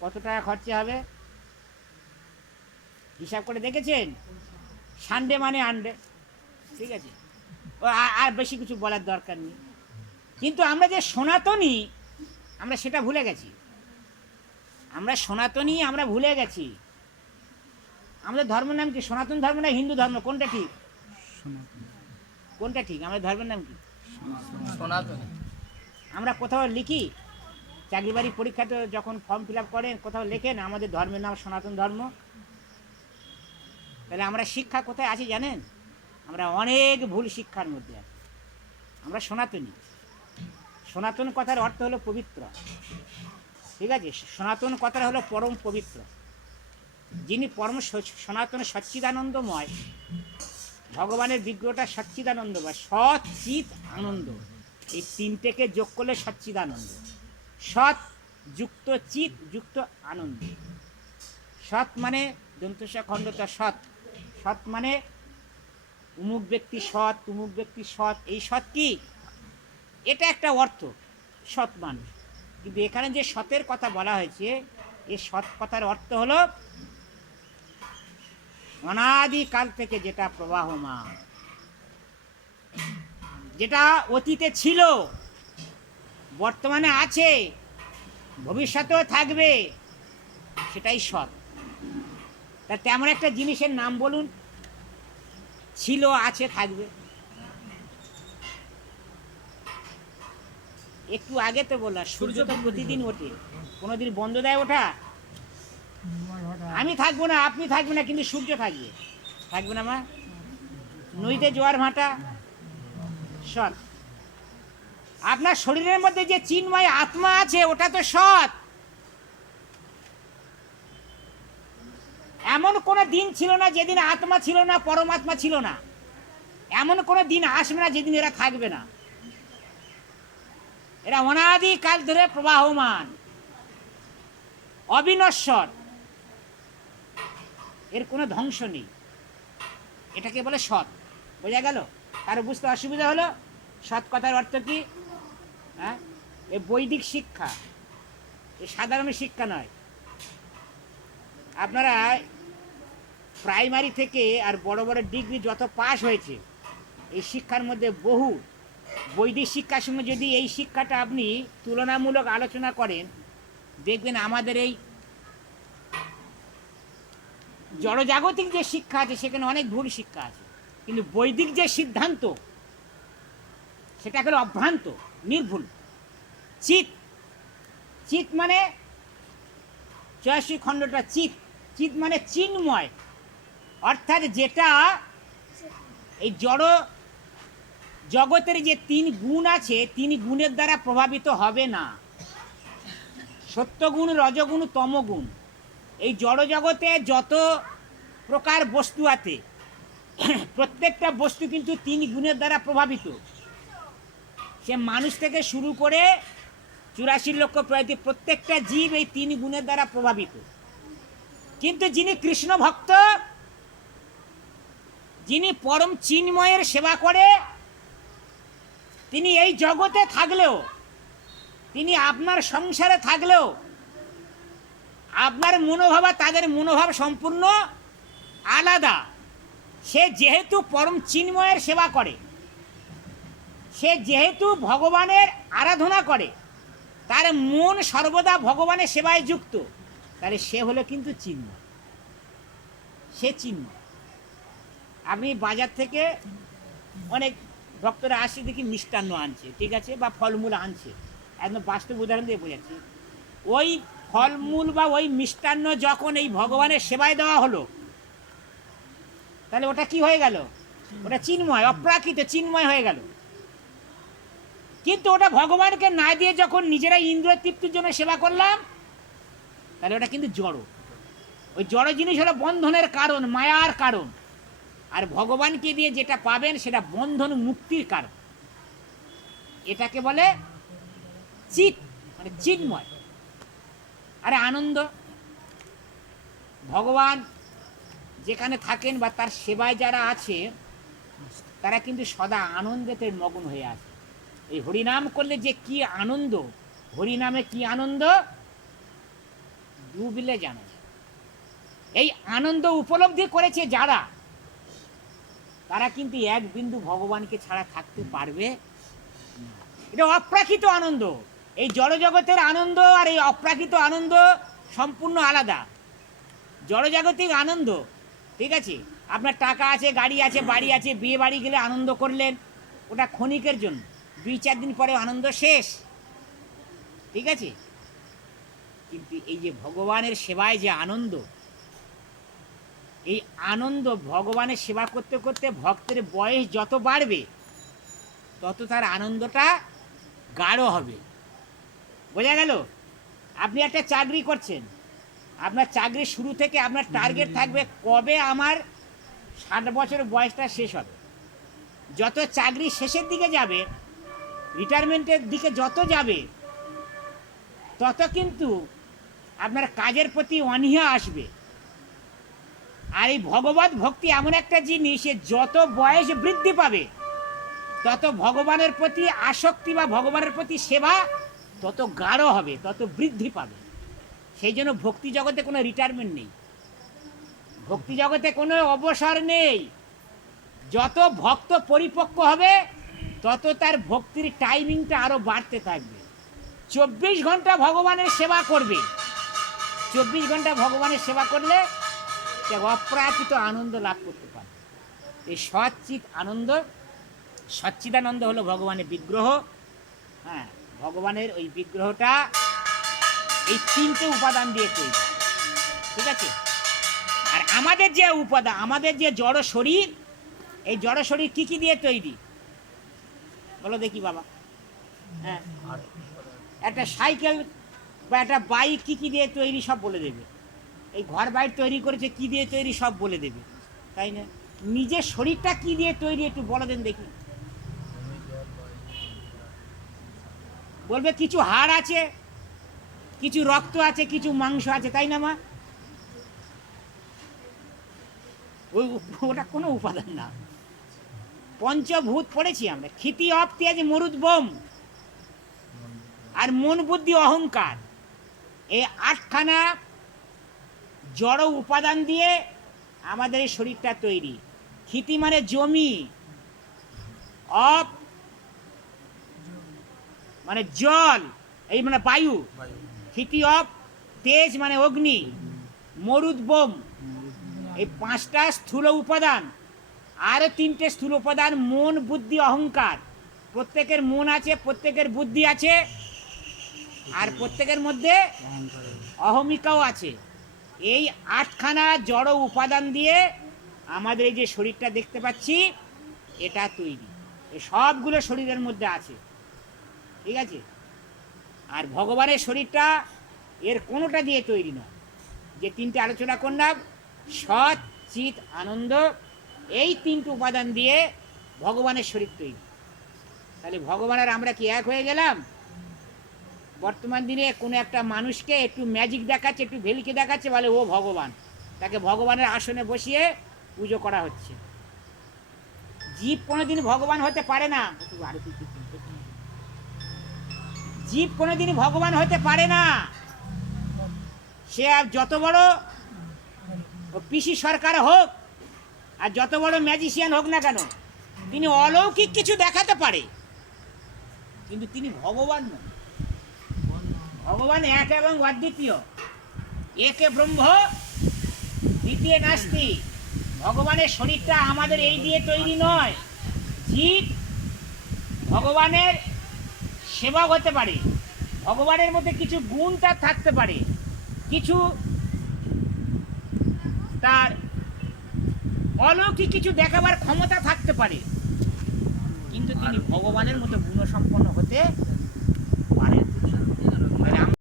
কত টাকা খরচা হবে হিসাব করে দেখেছেন? সানডে মানে আনডে, ঠিক আছে, আর বেশি কিছু বলার দরকার নেই। কিন্তু আমরা যে সনাতনী, আমরা সেটা ভুলে গেছি। আমরা সনাতনী, আমরা ভুলে গেছি। আমাদের ধর্মের নাম কি? সনাতন ধর্ম না হিন্দু ধর্ম? কোনটা ঠিক? কোনটা ঠিক? আমাদের ধর্মের নাম কি? সনাতনী। আমরা কোথাও লিখি, চাকরি বাড়ি পরীক্ষাতে যখন ফর্ম ফিল আপ করেন কোথাও লেখেন আমাদের ধর্মের নাম সনাতন ধর্ম? তাহলে আমরা শিক্ষা কোথায় আছি জানেন? আমরা অনেক ভুল শিক্ষার মধ্যে আছি। আমরা সনাতনী। সনাতন কথার অর্থ হলো পবিত্র, ঠিক আছে? সনাতন কথাটা হলো পরম পবিত্র। যিনি পরম সনাতন সচ্চিদানন্দময়, ভগবানের বিগ্রহটা সচ্চিদানন্দময়, সৎ চিত আনন্দ, এই তিনটেকে যোগ করলে সচ্চিদানন্দ। সৎ যুক্ত চিত যুক্ত আনন্দ। সৎ মানে দন্তস খণ্ডত সৎ, সৎ মানে উমুক ব্যক্তি সৎ, উমুক ব্যক্তি সৎ, এই সৎ কি? এটা একটা অর্থ, সৎ মানুষ। কিন্তু এখানে যে সতের কথা বলা হয়েছে, এই সৎ কথার অর্থ হলো অনাদিকাল থেকে যেটা প্রবাহমান, যেটা অতীতে ছিল, বর্তমানে আছে, ভবিষ্যতেও থাকবে, সেটাই সৎ। তা তেমন একটা জিনিসের নাম বলুন, ছিল, আছে, থাকবে। একটু আগে তো বললাম সূর্য তো প্রতিদিন ওঠে, কোনোদিন বন্ধ দেয় ওঠা? আমি থাকবো না, আপনি থাকবেন না, কিন্তু সূর্য থাকবে, থাকবে না মা? নদীতে জোয়ার ভাটা, সৎ। আপনার শরীরের মধ্যে যে চিন্ময় আত্মা আছে ওটা তো সৎ। এমন কোনো দিন ছিল না যেদিন আত্মা ছিল না, পরমাত্মা ছিল না। এমন কোনো দিন আসবে না যেদিন এরা থাকবে না। এরা অনাদিকাল ধরে প্রবাহমান, অবিনশ্বর, এর কোনো ধ্বংস নেই। এটাকে বলে সৎ। বোঝা গেল? কারো বুঝতে অসুবিধা হলো? সৎ কথার অর্থ কি? হ্যাঁ, এ বৈদিক শিক্ষা, এ সাধারণ শিক্ষা নয়। আপনারা প্রাইমারি থেকে আর বড় বড় ডিগ্রি যত পাস হয়েছে, এই শিক্ষার মধ্যে বহু বৈদিক শিক্ষার সঙ্গে যদি এই শিক্ষাটা আপনি তুলনামূলক আলোচনা করেন, দেখবেন আমাদের এই জড়জাগতিক যে শিক্ষা আছে সেখানে অনেক ভুল শিক্ষা আছে। কিন্তু বৈদিক যে সিদ্ধান্ত, সেটা হলো অভ্রান্ত, নির্ভুল। চিত, চিত মানে 84 খণ্ডটা চিত, চিত মানে চিন্ময়, অর্থাৎ যেটা এই জড় জগতের যে 3 গুণ আছে, 3 গুণের দ্বারা প্রভাবিত হবে না। সত্যগুণ, রজগুণ, তমগুণ। এই জড় জগতে যত প্রকার বস্তু আছে, প্রত্যেকটা বস্তু কিন্তু 3 গুণের দ্বারা প্রভাবিত। সে মানুষ থেকে শুরু করে 84 লক্ষ প্রজাতি, প্রত্যেকটা জীব এই 3 গুণের দ্বারা প্রভাবিত। কিন্তু যিনি কৃষ্ণ ভক্ত, যিনি পরম চিন্ময়ের সেবা করে, তিনি এই জগতে থাকলেও, তিনি আপনার সংসারে থাকলেও, আপনার মনোভাব আর তাদের মনোভাব সম্পূর্ণ আলাদা। সে যেহেতু পরম চিন্ময়ের সেবা করে, সে যেহেতু ভগবানের আরাধনা করে, তার মন সর্বদা ভগবানের সেবায় যুক্ত, তাহলে সে হলো কিন্তু চিন্ময়, সে চিন্ময়। আপনি বাজার থেকে অনেক ভক্তরা আসে, দেখি মিষ্টান্ন আনছে, ঠিক আছে, বা ফলমূল আনছে, একদম বাস্তব উদাহরণ দিয়ে বোঝাচ্ছি। ওই ফলমূল বা ওই মিষ্টান্ন যখন এই ভগবানের সেবায় দেওয়া হলো, তাহলে ওটা কি হয়ে গেল? ওটা চিন্ময়, অপ্রাকৃত চিন্ময় হয়ে গেল। কিন্তু ওটা ভগবানকে না দিয়ে যখন নিজেরা ইন্দ্র তৃপ্তির জন্য সেবা করলাম, তাহলে ওটা কিন্তু জড়। ওই জড় জিনিস হলো বন্ধনের কারণ, মায়ার কারণ। আর ভগবানকে দিয়ে যেটা পাবেন সেটা বন্ধন মুক্তির কারণ। এটাকে বলে চিত, মানে চিন্ময়। আরে আনন্দ, ভগবান যেখানে থাকেন বা তার সেবায় যারা আছে, তারা কিন্তু সদা আনন্দেতে মগ্ন হয়ে আছে। এই হরিনাম করলে যে কি আনন্দ, হরিনামে কি আনন্দ, ডুবলে জানা যায়। এই আনন্দ উপলব্ধি করেছে যারা, তারা কিন্তু এক বিন্দু ভগবানকে ছাড়া থাকতে পারবে না। এটা অপ্রাকৃত আনন্দ। এই জড়জগতের আনন্দ আর এই অপ্রাকৃত আনন্দ সম্পূর্ণ আলাদা। জড়জাগতিক আনন্দ, ঠিক আছে, আপনার টাকা আছে, গাড়ি আছে, বাড়ি আছে, বিয়ে বাড়ি গেলে আনন্দ করলেন, ওটা ক্ষণিকের জন্য, 2-4 দিন পরে আনন্দ শেষ, ঠিক আছে। কিন্তু এই যে ভগবানের সেবায় যে আনন্দ, এই আনন্দ ভগবানের সেবা করতে করতে ভক্তের বয়স যত বাড়বে তত তার আনন্দটা গাঢ় হবে। বোঝা গেল? আপনি একটা চাকরি করছেন, আপনার চাকরির শুরু থেকে আপনার টার্গেট থাকবে কবে আমার 60 বছর বয়সটা শেষ হবে। যত চাকরি শেষের দিকে যাবে, রিটায়ারমেন্টের দিকে যত যাবে, তত কিন্তু আপনার কাজের প্রতি অনীহা আসবে। আর এই ভগবত ভক্তি এমন একটা জিনিস, যত বয়স বৃদ্ধি পাবে তত ভগবানের প্রতি আসক্তি বা ভগবানের প্রতি সেবা তত গাঢ় হবে, তত বৃদ্ধি পাবে। সেই জন্য ভক্তি জগতে কোনো রিটায়ারমেন্ট নেই, ভক্তি জগতে কোনো অবসর নেই। যত ভক্ত পরিপক্ক হবে তত তার ভক্তির টাইমিংটা আরও বাড়তে থাকবে। 24 ঘন্টা ভগবানের সেবা করবে, 24 ঘন্টা ভগবানের সেবা করলে সে অপ্রাকৃত আনন্দ লাভ করতে পারে। এই সচ্চিত আনন্দ, সচ্চিদানন্দ হলো ভগবানের বিগ্রহ। হ্যাঁ, ভগবানের ওই বিগ্রহটা এই 3টে উপাদান দিয়ে তৈরি, ঠিক আছে। আর আমাদের যে উপাদান, আমাদের যে জড় শরীর, এই জড় শরীর কী কী দিয়ে তৈরি বলো দেখি বাবা? হ্যাঁ, একটা সাইকেল বা একটা বাইক কী কী দিয়ে তৈরি সব বলে দেবে। এই ঘর বাইর তৈরি করেছে কী দিয়ে তৈরি সব বলে দেবে, তাই না? নিজের শরীরটা কী দিয়ে তৈরি একটু বলে দেন দেখি। বলবে কিছু হাড় আছে, কিছু রক্ত আছে, কিছু মাংস আছে, তাই না মা? ওটা কোনো উপাদান না। পঞ্চভূত পড়েছি আমরা, ক্ষিতি অপ তেজ মরুদ বোম আর মন বুদ্ধি অহংকার, এই 8খানা জড় উপাদান দিয়ে আমাদের এই শরীরটা তৈরি। ক্ষিতি মানে জমি, অপ মানে জল, এই মানে বায়ু, ক্ষিতি অপ তেজ মানে অগ্নি, মরুদ বোম এই 5টা স্থূল উপাদান। আরও 3টে স্থূল উপাদান মন বুদ্ধি অহংকার। প্রত্যেকের মন আছে, প্রত্যেকের বুদ্ধি আছে, আর প্রত্যেকের মধ্যে অহমিকাও আছে। এই 8খানা জড় উপাদান দিয়ে আমাদের এই যে শরীরটা দেখতে পাচ্ছি এটা তৈরি। এই সবগুলো শরীরের মধ্যে আছে, ঠিক আছে। আর ভগবানের শরীরটা এর কোনোটা দিয়ে তৈরি নয়। যে 3টে আলোচনা করলাম, সৎ চিত আনন্দ, এই 3টে উপাদান দিয়ে ভগবানের শরীর তৈরি। তাহলে ভগবানের আমরা কি এক হয়ে গেলাম? বর্তমান দিনে কোনো একটা মানুষকে একটু ম্যাজিক দেখাচ্ছে, একটু ভেলিকে দেখাচ্ছে, বলে ও ভগবান, তাকে ভগবানের আসনে বসিয়ে পুজো করা হচ্ছে। জীব কোনোদিন ভগবান হতে পারে না, জীব কোনোদিন ভগবান হতে পারে না। সে যত বড় পিসি সরকার হোক আর যত বড় ম্যাজিশিয়ান হোক না কেন, তিনি অলৌকিক কিছু দেখাতে পারে, কিন্তু তিনি ভগবান নন। ভগবান এক এবং অদ্বিতীয়, একে ব্রহ্ম দ্বিতীয় নাস্তি। ভগবানের শরীরটা আমাদের এই দিয়ে তৈরি নয়। জীব ভগবানের সেবক হতে পারে, ভগবানের মধ্যে কিছু গুণ তার থাকতে পারে, কিছু তার অলৌকিক কিছু দেখাবার ক্ষমতা থাকতে পারে, কিন্তু তিনি ভগবানের মতো গুণসম্পন্ন হতে